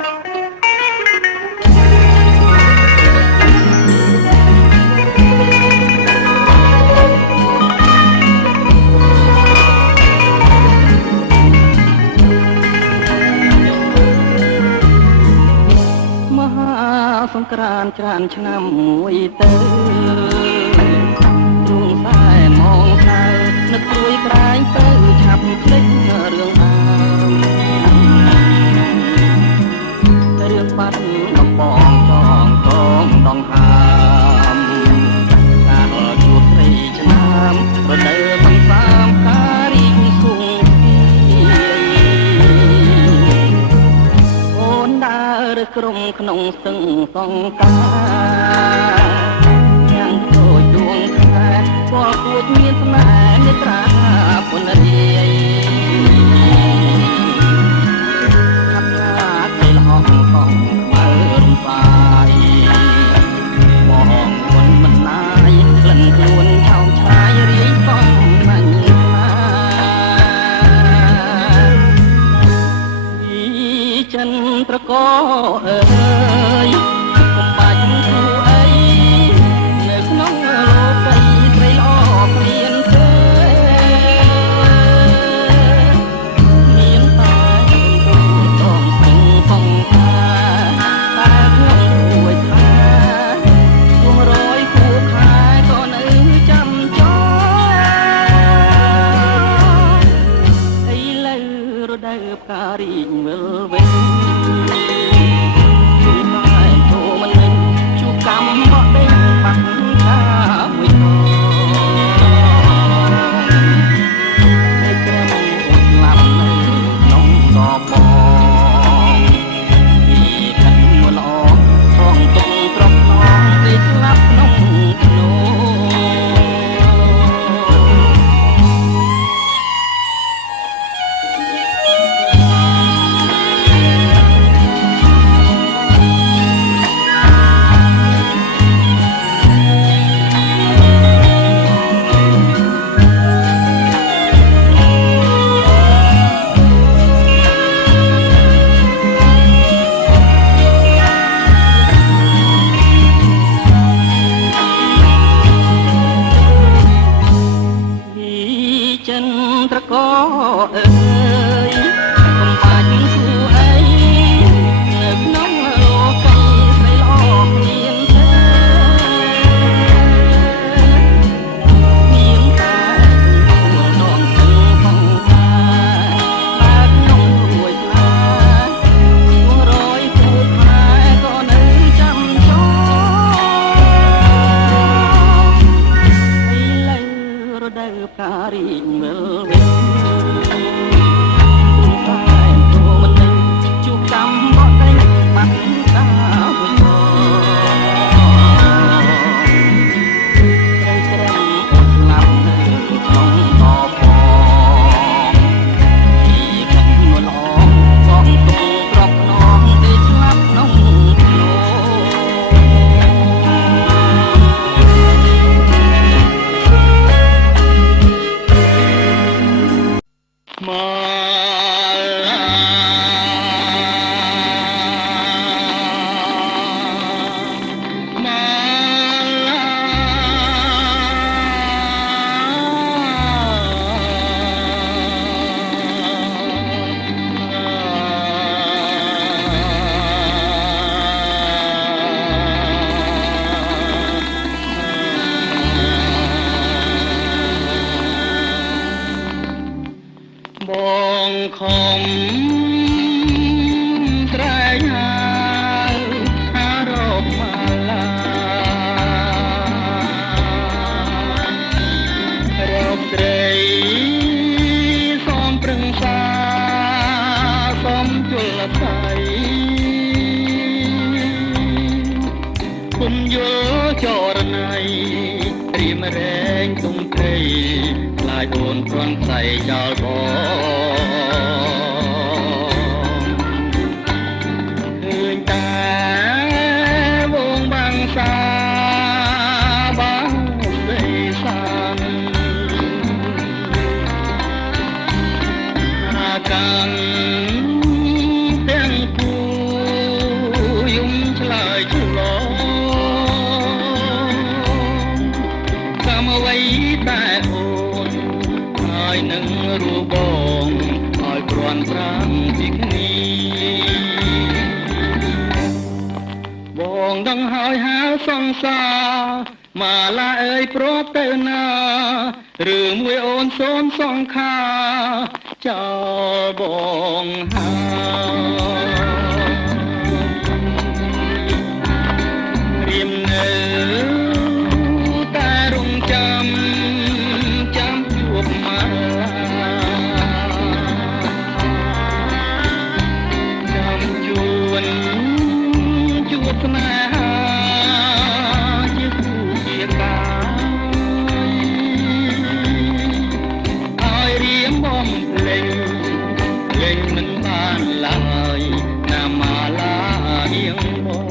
សង្គ្រាមច្រើនឆ្នាំមួយទៅទ្រូងខ្សែមងសៅនឹកព្រួយក្រែងទៅឆាប់ភ្លេចរឿងដើមរឿងបាត់កំបងចងកងដងហើមកាលជួបព្រៃឆ្នាំរដូវសំសាមការរីកសុខអូនដើរក្រុមក្នុងស្ទឹងសង្ការយ៉ាងដូចដួងខែក៏គួចមានស្នេហ៍នេត្រាពុនរាយខាត់ខាត់ពេលហងកងខ្មៅរំសាយបងមិនមិនណាយក្លិនខ្លួនឆោមឆាយរាយសំណាញ់ចិនត្រកអើយកុំបាច់គូអីនៅក្នុងលោកីស្រីល្អគ្មានទេមានតែគូដងស្ទឹងសងខាតែក្នុងរួយថាជួងរយគូខែក៏នៅចាំចោឥឡូវរដូវផ្ការីកវិលវិញត្រកអើយកុំបាច់គូអីនៅក្នុងលោកីស្រីល្អគ្មានទេមានតែខ្លួនដងស្ទឹងសងខាតែក្នុងរួយថ្លាជួងរយគូខែក៏នៅចាំចោឥឡូវរដូវផ្ការីកវិលវិញបងខំត្រែងហើយអារម្មណ៍មាឡារកត្រីសំប្រឹងសាសំជលថៃគុំយោចរណៃព្រាមរែងទុំព្រៃខ្លាចអូនគ្រាន់ស្អីចោលបងឃើញតែវងបាំងសាបាស្ដីសានអាកាំងទាំងពួ ពីគ្នាបងដឹងហើយហៅសង្សារម៉ាឡាអើយប្រកទៅណាឬមួយអូនសូមសង្ខាចោលបងហើយរៀមនៅតែរងចាំជួបម៉ាឡាចាំជួនជួបស្នេហាជាគូជាកាឲ្យរៀមបំលេងមិនបានឡើយណាម៉ាឡារៀងបង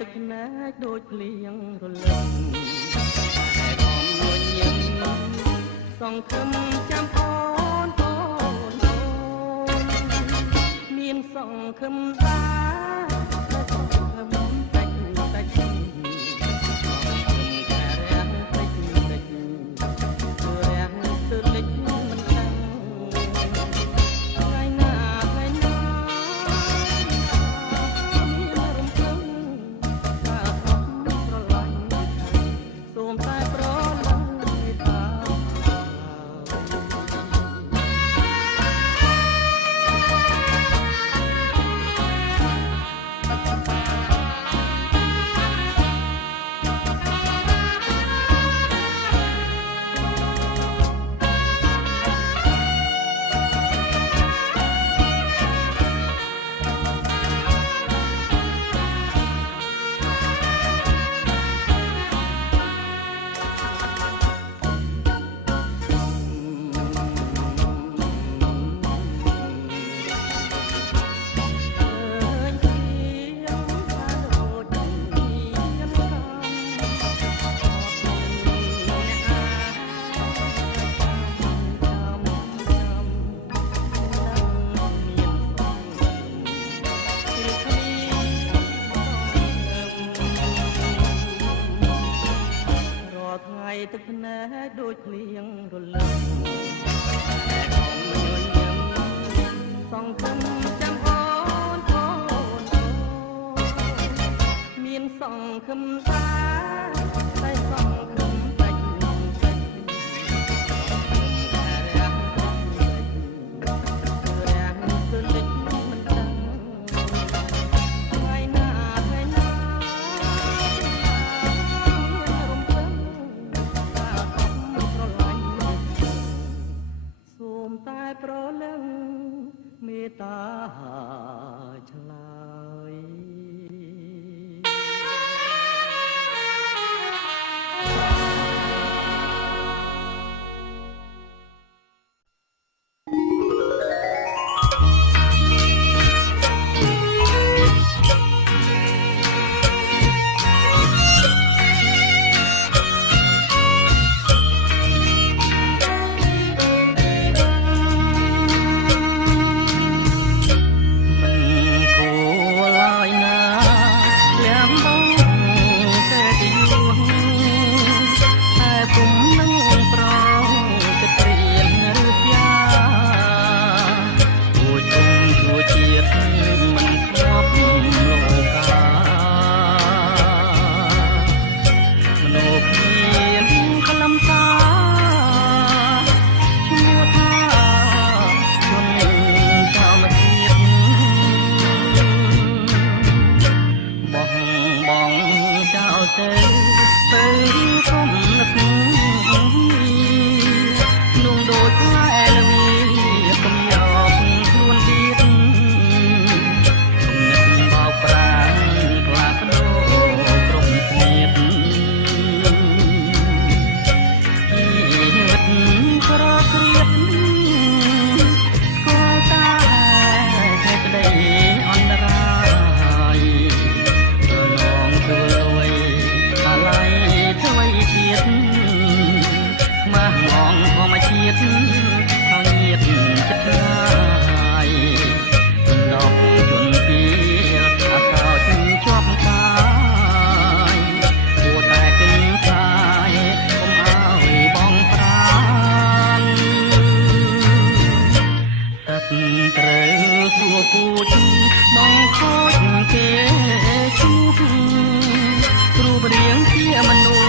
ទឹកភ្នែកដូចភ្លៀងរលឹមតែបំញញឹមសង្ឃឹមចាំអូនអូនអូនមានសង្ឃឹមដែរតែសង្ឃឹមតែតែសង្ឃឹមតែរាំងតិចតិចរាំងទៅលិចមិនដឹងថ្ងៃណាថ្ងៃណាទឹកភ្នែកដូចភ្លៀងរលឹមតែបំញញឹម ខឹមតាតែសងខឹមតែតែរាំងគឺលិចមិនដឹងថ្ងៃណាថ្ងៃណារំពឹងថាអត់ស្រឡាញ់សូមតែប្រលឹងមេត្តាឆ្លើយត្រូវសួរពូជបងខូចគេជួបគ្រូបរៀងជាមនុស្ស